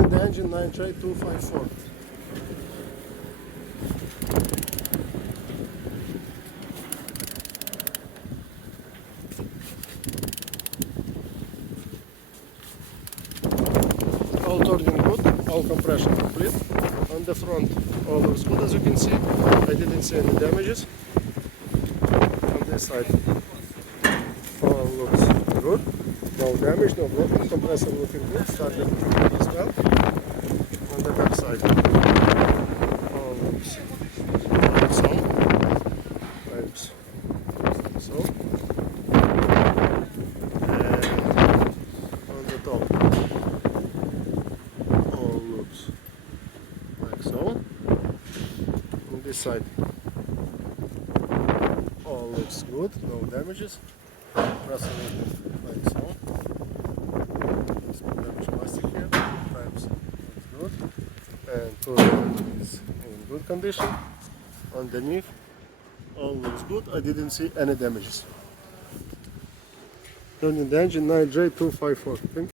Running the engine 9J254. All turning good, all compression complete. On the front, all looks good as you can see. I didn't see any damages. On this side, all looks good. No damage, no broken. Compressor looking good. Started as well. On the back side, all looks like so. Pipes so. And on the top, all looks like so. On this side, all looks good. No damages. Compressor like so. Some damaged plastic here. Pipes looks good. And turbo is in good condition. Underneath, all looks good. I didn't see any damages. Running the engine 9J254.